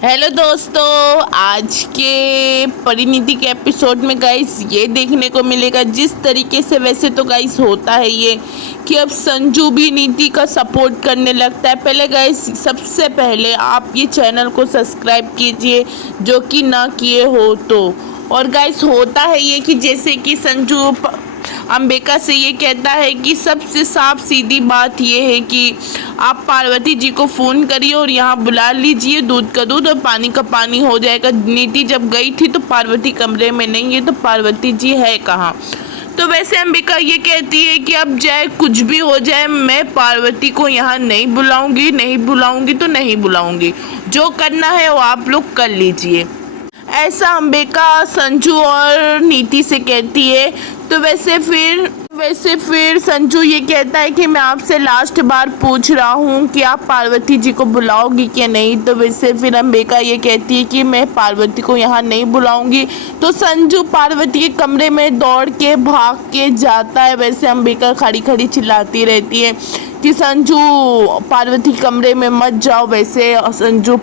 Hello दोस्तों, आज के परिणीति के एपिसोड में गाइस ये देखने को मिलेगा जिस तरीके से वैसे तो गाइस होता है ये कि अब संजू भी नीति का सपोर्ट करने लगता है। पहले गाइस सबसे पहले आप ये चैनल को सब्सक्राइब कीजिए जो कि ना किए हो तो। और गाइस होता है ये कि जैसे कि संजू अंबिका से ये कहता है कि सबसे साफ सीधी बात ये है कि आप पार्वती जी को फ़ोन करिए और यहाँ बुला लीजिए, दूध का दूध और पानी का पानी हो जाएगा। नीति जब गई थी तो पार्वती कमरे में नहीं है, तो पार्वती जी है कहाँ। तो वैसे अंबिका ये कहती है कि अब चाहे कुछ भी हो जाए मैं पार्वती को यहाँ नहीं बुलाऊंगी तो नहीं बुलाऊंगी, जो करना है वो आप लोग कर लीजिए। ऐसा अंबिका संजू और नीति से कहती है। तो वैसे फिर संजू ये कहता है कि मैं आपसे लास्ट बार पूछ रहा हूँ कि आप पार्वती जी को बुलाओगी क्या नहीं। तो वैसे फिर अंबिका ये कहती है कि मैं पार्वती को यहाँ नहीं बुलाऊंगी। तो संजू पार्वती के कमरे में दौड़ के भाग के जाता है। वैसे अंबिका खड़ी खड़ी चिल्लाती रहती है कि संजू पार्वती के कमरे में मत जाओ। वैसे संजू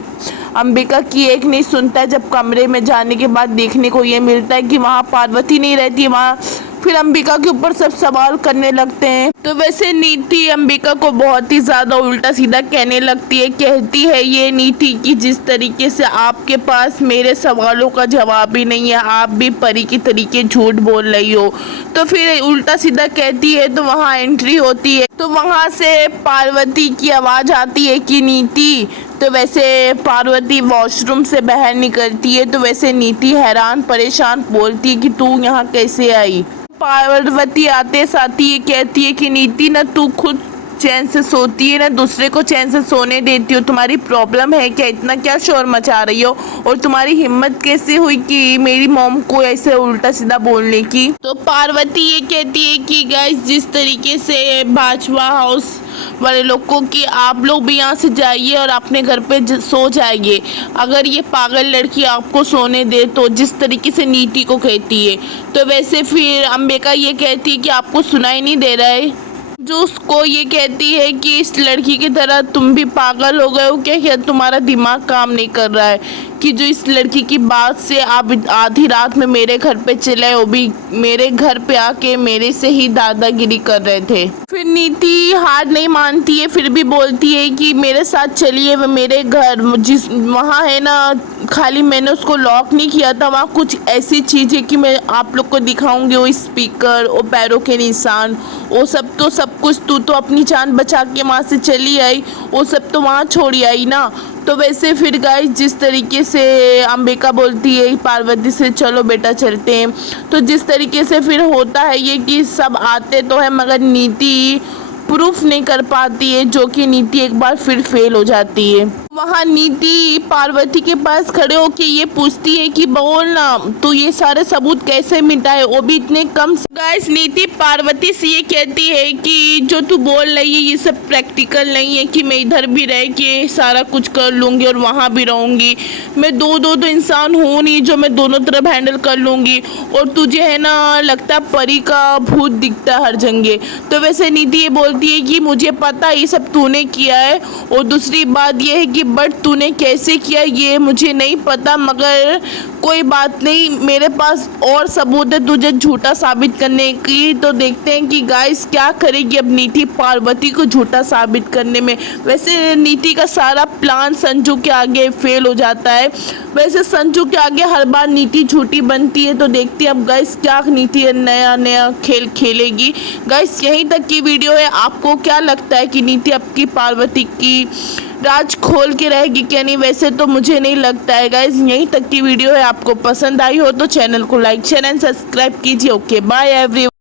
अंबिका की एक नहीं सुनता है। जब कमरे में जाने के बाद देखने को ये मिलता है कि वहाँ पार्वती नहीं रहती है, वहाँ फिर अंबिका के ऊपर सब सवाल करने लगते हैं। तो वैसे नीति अंबिका को बहुत ही ज़्यादा उल्टा सीधा कहने लगती है। कहती है ये नीति कि जिस तरीके से आपके पास मेरे सवालों का जवाब ही नहीं है, आप भी परी की तरीके झूठ बोल रही हो। तो फिर उल्टा सीधा कहती है तो वहाँ एंट्री होती है। तो वहाँ से पार्वती की आवाज़ आती है कि नीति। तो वैसे पार्वती वॉशरूम से बाहर निकलती है। तो वैसे नीति हैरान परेशान बोलती है कि तू यहाँ कैसे आई। पार्वती आते साथ ही ये कहती है कि नीति ना तू खुद चैन से सोती है ना दूसरे को चैन से सोने देती हो, तुम्हारी प्रॉब्लम है क्या, इतना क्या शोर मचा रही हो, और तुम्हारी हिम्मत कैसे हुई कि मेरी मॉम को ऐसे उल्टा सीधा बोलने की। तो पार्वती ये कहती है कि गाइस जिस तरीके से बाजवा हाउस वाले लोगों की आप लोग भी यहाँ से जाइए और अपने घर पे सो जाइए, अगर ये पागल लड़की आपको सोने दे तो, जिस तरीके से नीति को कहती है। तो वैसे फिर अंबिका ये कहती है कि आपको सुनाई नहीं दे रहा है। जो उसको ये कहती है कि इस लड़की की तरह तुम भी पागल हो गए हो क्या तुम्हारा दिमाग काम नहीं कर रहा है कि जो इस लड़की की बात से आप आधी रात में मेरे घर पे चले, वो भी मेरे घर पे आके मेरे से ही दादागिरी कर रहे थे। फिर नीति हार नहीं मानती है, फिर भी बोलती है कि मेरे साथ चलिए मेरे घर, जिस वहाँ है ना, खाली मैंने उसको लॉक नहीं किया था, वहाँ कुछ ऐसी चीज़ है कि मैं आप लोग को दिखाऊंगी, वो स्पीकर, वो पैरों के निशान, वो सब कुछ तू तो अपनी जान बचा के वहाँ से चली आई, वो सब तो वहाँ छोड़ी आई ना। तो वैसे फिर गाइस जिस तरीके से अंबिका बोलती है पार्वती से चलो बेटा चलते हैं, तो जिस तरीके से फिर होता है ये कि सब आते तो है मगर नीति प्रूफ नहीं कर पाती है, जो कि नीति एक बार फिर फेल हो जाती है। वहाँ नीति पार्वती के पास खड़े होके ये पूछती है कि बोल ना तो ये सारे सबूत कैसे मिटाए, वो भी इतने कम। गाइस नीति पार्वती से ये कहती है कि जो तू बोल रही है ये सब प्रैक्टिकल नहीं है कि मैं इधर भी रह के सारा कुछ कर लूँगी और वहाँ भी रहूँगी। मैं दो इंसान हूँ नहीं जो मैं दोनों तरफ हैंडल कर लूँगी, और तुझे है ना लगता परी का भूत दिखता हर जगह। तो वैसे नीति ये बोलती है कि मुझे पता ये सब तूने किया है, और दूसरी बात ये है कि बट तूने कैसे किया ये मुझे नहीं पता, मगर कोई बात नहीं, मेरे पास और सबूत है तुझे झूठा साबित करने की। तो देखते हैं कि गाइस क्या करेगी अब नीति पार्वती को झूठा साबित करने में। वैसे नीति का सारा प्लान संजू के आगे फेल हो जाता है। वैसे संजू के आगे हर बार नीति झूठी बनती है। तो देखते हैं अब गाइस क्या नीति नया खेल खेलेगी। गाइस यहीं तक की वीडियो है, आपको क्या लगता है कि नीति आपकी पार्वती की राज खोल के रहेगी क्या नहीं? वैसे तो मुझे नहीं लगता है। गाइस यहीं तक की वीडियो है, आपको पसंद आई हो तो चैनल को लाइक शेयर एंड सब्सक्राइब कीजिए। Okay bye everyone.